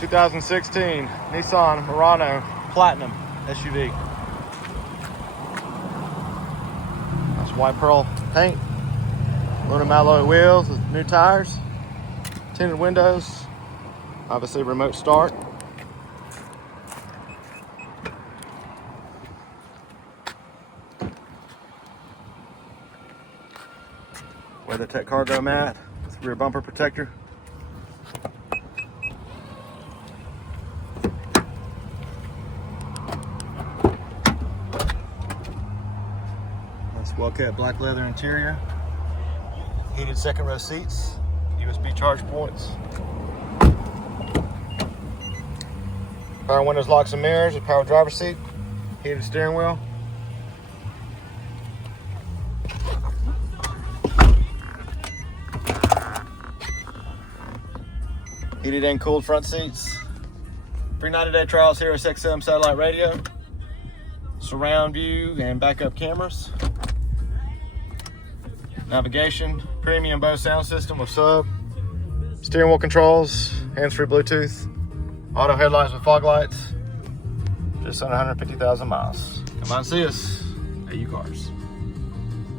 2016 Nissan Murano Platinum SUV. That's white pearl paint, aluminum alloy wheels with new tires, tinted windows, obviously remote start. WeatherTech cargo mat with rear bumper protector. Nice well-kept black leather interior. Heated second row seats. USB charge points. Power windows, locks and mirrors with power driver's seat. Heated steering wheel. Heated and cooled front seats. Free 90-day trials, Sirius XM satellite radio. Surround view and backup cameras. Navigation, premium Bose sound system with sub. Steering wheel controls, hands-free Bluetooth. Auto headlights with fog lights. Just under 150,000 miles. Come on, see us at U Cars.